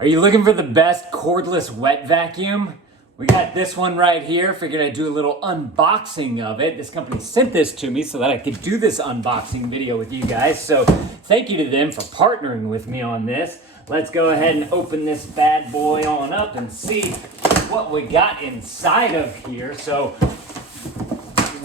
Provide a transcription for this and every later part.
Are you looking for the best cordless wet vacuum? We got this one right here. Figured I'd do a little unboxing of it. This company sent this to me so that I could do this unboxing video with you guys. So thank you to them for partnering with me on this. Let's go ahead and open this bad boy on up and see what we got inside of here. So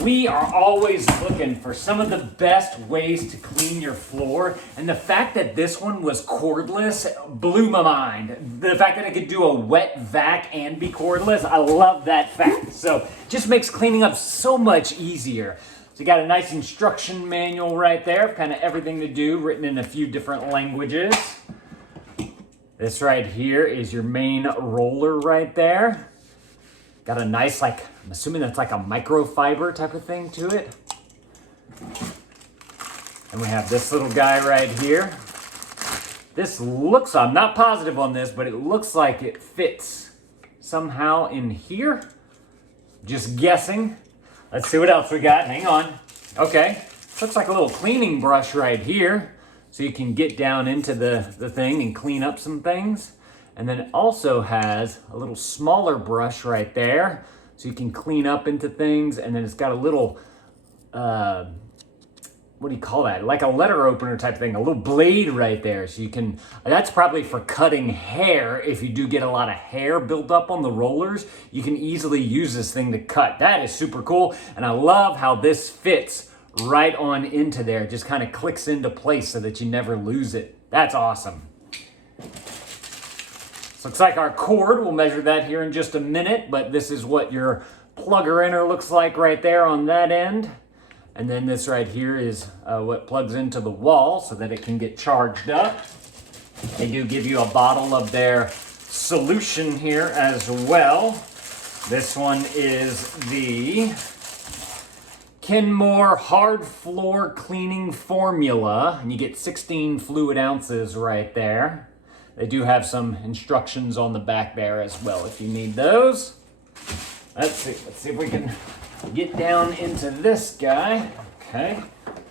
we are always looking for some of the best ways to clean your floor, and the fact that this one was cordless blew my mind. The fact that it could do a wet vac and be cordless, I love that fact. So it just makes cleaning up so much easier. So you got a nice instruction manual right there, kind of everything to do, written in a few different languages. This right here is your main roller right there. Got a nice, I'm assuming that's like a microfiber type of thing to it. And we have this little guy right here. This looks, I'm not positive on this, but it looks like it fits somehow in here. Just guessing. Let's see what else we got. Hang on. Okay. Looks like a little cleaning brush right here. So you can get down into the thing and clean up some things. And then it also has a little smaller brush right there, so you can clean up into things. And then it's got a little, what do you call that? Like a letter opener type thing, a little blade right there. So you can, that's probably for cutting hair. If you do get a lot of hair built up on the rollers, you can easily use this thing to cut. That is super cool. And I love how this fits right on into there. It just kind of clicks into place so that you never lose it. That's awesome. Looks like our cord, we'll measure that here in just a minute, but this is what your plugger inner looks like right there on that end. And then this right here is what plugs into the wall so that it can get charged up. They do give you a bottle of their solution here as well. This one is the Kenmore Hard Floor Cleaning Formula, and you get 16 fluid ounces right there. They do have some instructions on the back there as well if you need those. Let's see if we can get down into this guy. Okay,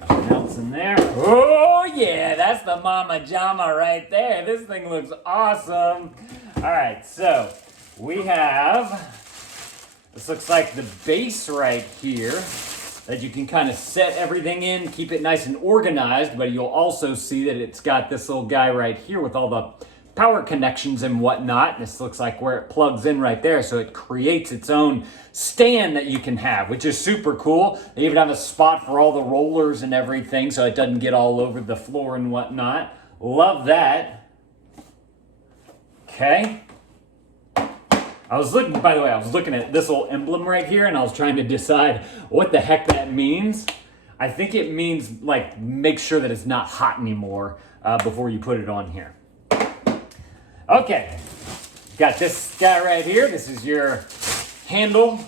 nothing else in there. Oh yeah, that's the mama jama right there. This thing looks awesome. All right, so we have, this looks like the base right here that you can kind of set everything in, keep it nice and organized, but you'll also see that it's got this little guy right here with all the power connections and whatnot. This looks like where it plugs in right there, so it creates its own stand that you can have, which is super cool. They even have a spot for all the rollers and everything, so it doesn't get all over the floor and whatnot. Love that. Okay. I was looking at this little emblem right here, and I was trying to decide what the heck that means. I think it means, make sure that it's not hot anymore before you put it on here. Okay, got this guy right here. This is your handle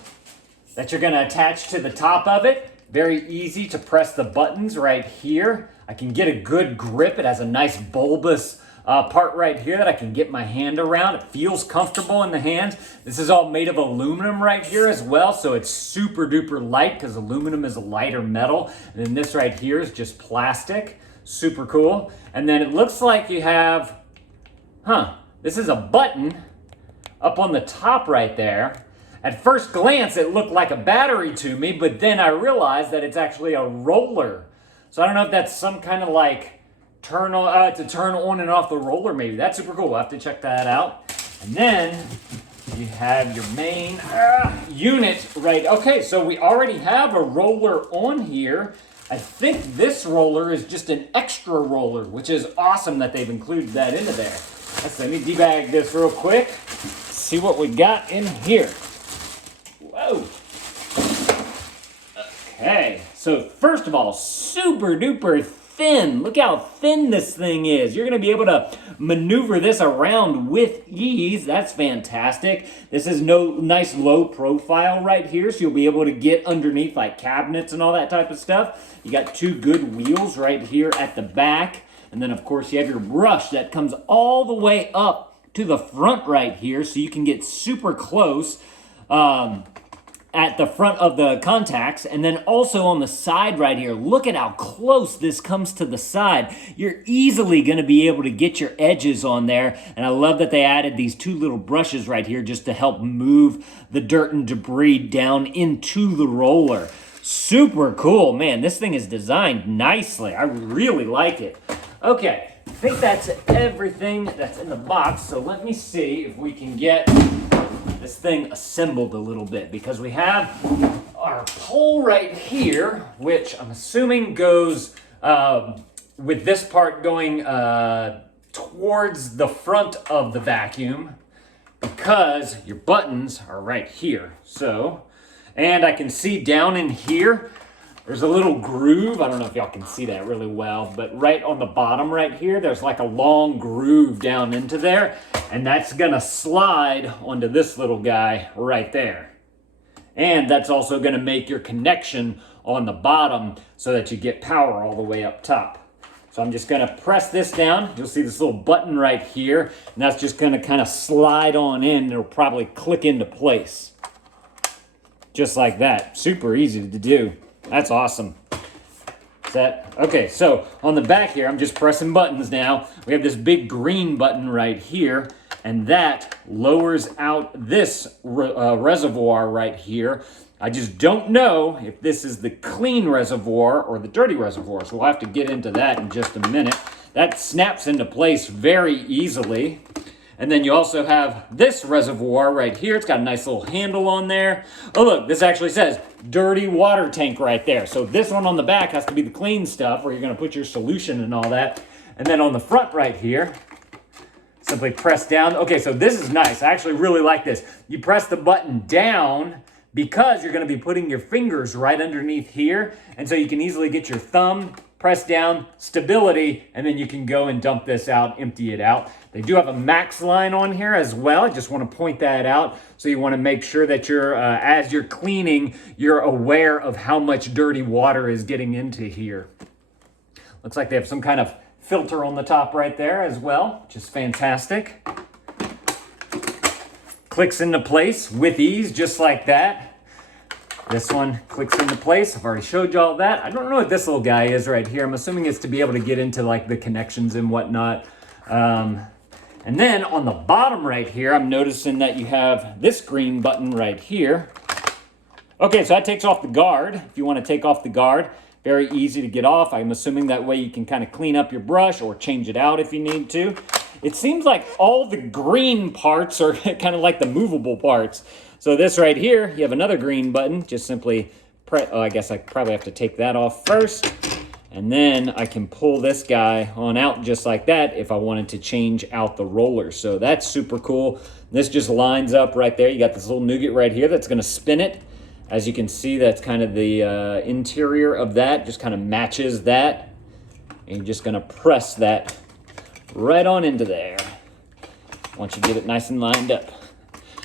that you're gonna attach to the top of it. Very easy to press the buttons right here. I can get a good grip. It has a nice bulbous part right here that I can get my hand around. It feels comfortable in the hands. This is all made of aluminum right here as well, so it's super duper light because aluminum is a lighter metal. And then this right here is just plastic. Super cool. And then it looks like you have, this is a button up on the top right there. At first glance, it looked like a battery to me, but then I realized that it's actually a roller. So I don't know if that's some kind of to turn on and off the roller maybe. That's super cool. We'll have to check that out. And then you have your main unit right. Okay, so we already have a roller on here. I think this roller is just an extra roller, which is awesome that they've included that into there. Let me debag this real quick. See what we got in here. Whoa. Okay, so first of all, super duper thin. Look how thin this thing is. You're gonna be able to maneuver this around with ease. That's fantastic. This is nice low profile right here, so you'll be able to get underneath cabinets and all that type of stuff. You got two good wheels right here at the back. And then, of course, you have your brush that comes all the way up to the front right here, so you can get super close at the front of the contacts, and then also on the side right here. Look at how close this comes to the side. You're easily going to be able to get your edges on there, and I love that they added these two little brushes right here just to help move the dirt and debris down into the roller. Super cool, man. This thing is designed nicely. I really like it. Okay, I think that's everything that's in the box, so let me see if we can get this thing assembled a little bit, because we have our pole right here, which I'm assuming goes with this part going towards the front of the vacuum, because your buttons are right here. So, and I can see down in here, there's a little groove. I don't know if y'all can see that really well, but right on the bottom right here, there's like a long groove down into there, and that's gonna slide onto this little guy right there. And that's also gonna make your connection on the bottom so that you get power all the way up top. So I'm just gonna press this down. You'll see this little button right here, and that's just gonna kind of slide on in. It'll probably click into place. Just like that. Super easy to do. That's awesome. Okay, so on the back here, I'm just pressing buttons now. We have this big green button right here, and that lowers out this reservoir right here. I just don't know if this is the clean reservoir or the dirty reservoir, so we'll have to get into that in just a minute. That snaps into place very easily. And then you also have this reservoir right here. It's got a nice little handle on there. Oh, look, this actually says dirty water tank right there. So this one on the back has to be the clean stuff where you're gonna put your solution and all that. And then on the front right here, simply press down. Okay, so this is nice. I actually really like this. You press the button down because you're gonna be putting your fingers right underneath here. And so you can easily get your thumb, press down, stability, and then you can go and dump this out, empty it out. They do have a max line on here as well. I just want to point that out. So you want to make sure that you're, as you're cleaning, you're aware of how much dirty water is getting into here. Looks like they have some kind of filter on the top right there as well, which is fantastic. Clicks into place with ease, just like that. This one clicks into place. I've already showed you all that. I don't know what this little guy is right here. I'm assuming it's to be able to get into like the connections and whatnot. And then on the bottom right here, I'm noticing that you have this green button right here. Okay, so that takes off the guard. If you want to take off the guard, very easy to get off. I'm assuming that way you can kind of clean up your brush or change it out if you need to. It seems like all the green parts are kind of like the movable parts. So this right here, you have another green button. Just simply press, oh, I guess I probably have to take that off first. And then I can pull this guy on out just like that if I wanted to change out the roller. So that's super cool. This just lines up right there. You got this little nougat right here that's gonna spin it. As you can see, that's kind of the interior of that, just kind of matches that. And you're just gonna press that right on into there once you get it nice and lined up.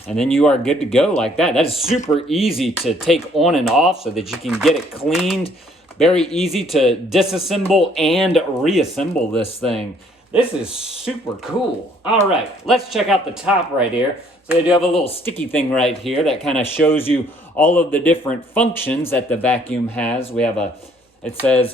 And then you are good to go like that. That is super easy to take on and off so that you can get it cleaned. Very easy to disassemble and reassemble this thing. This is super cool. All right, let's check out the top right here. So they do have a little sticky thing right here that kind of shows you all of the different functions that the vacuum has. We have it says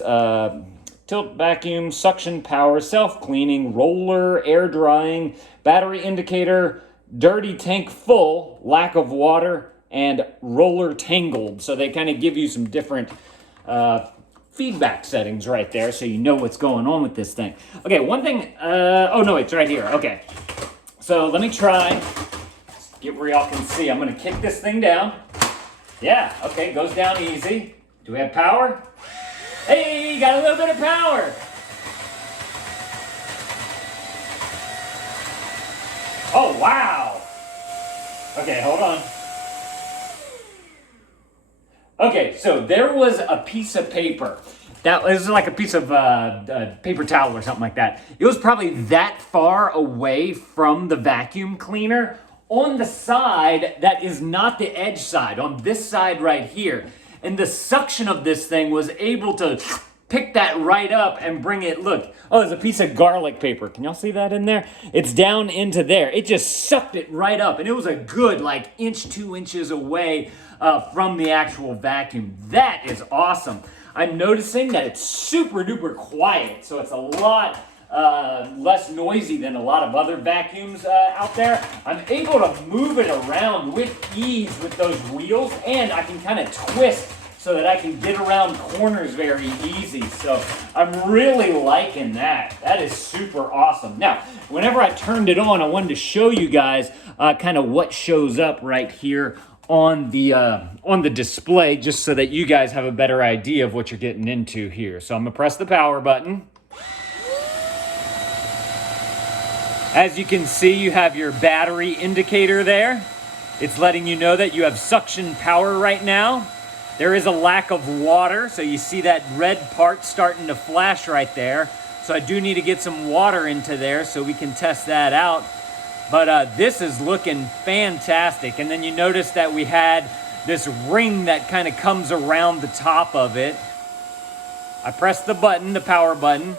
tilt vacuum, suction power, self-cleaning, roller, air drying, battery indicator, dirty tank full, lack of water, and roller tangled. So they kind of give you some different feedback settings right there so you know what's going on with this thing. Okay, one thing, oh no, it's right here. Okay, so let me try, get where y'all can see. I'm gonna kick this thing down. Yeah, okay, goes down easy. Do we have power? Hey, got a little bit of power. Oh, wow. Okay, hold on. Okay, so there was a piece of paper. That was like a piece of paper towel or something like that. It was probably that far away from the vacuum cleaner on the side that is not the edge side, on this side right here. And the suction of this thing was able to pick that right up and bring it, look, oh, there's a piece of garlic paper. Can y'all see that in there? It's down into there. It just sucked it right up, and it was a good like inch, 2 inches away from the actual vacuum. That is awesome. I'm noticing that it's super duper quiet, so it's a lot less noisy than a lot of other vacuums out there. I'm able to move it around with ease with those wheels, and I can kind of twist so that I can get around corners very easy. So I'm really liking that. That is super awesome. Now, whenever I turned it on, I wanted to show you guys kind of what shows up right here on the display, just so that you guys have a better idea of what you're getting into here. So I'm gonna press the power button. As you can see, you have your battery indicator there. It's letting you know that you have suction power right now. There is a lack of water, so you see that red part starting to flash right there. So I do need to get some water into there so we can test that out. But this is looking fantastic. And then you notice that we had this ring that kind of comes around the top of it. I press the button, the power button,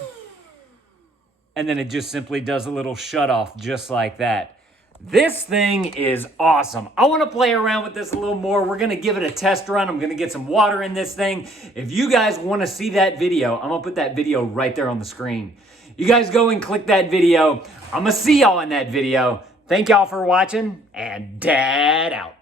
and then it just simply does a little shut off just like that. This thing is awesome. I want to play around with this a little more. We're going to give it a test run. I'm going to get some water in this thing. If you guys want to see that video, I'm going to put that video right there on the screen. You guys go and click that video. I'm going to see y'all in that video. Thank y'all for watching, and Dad out.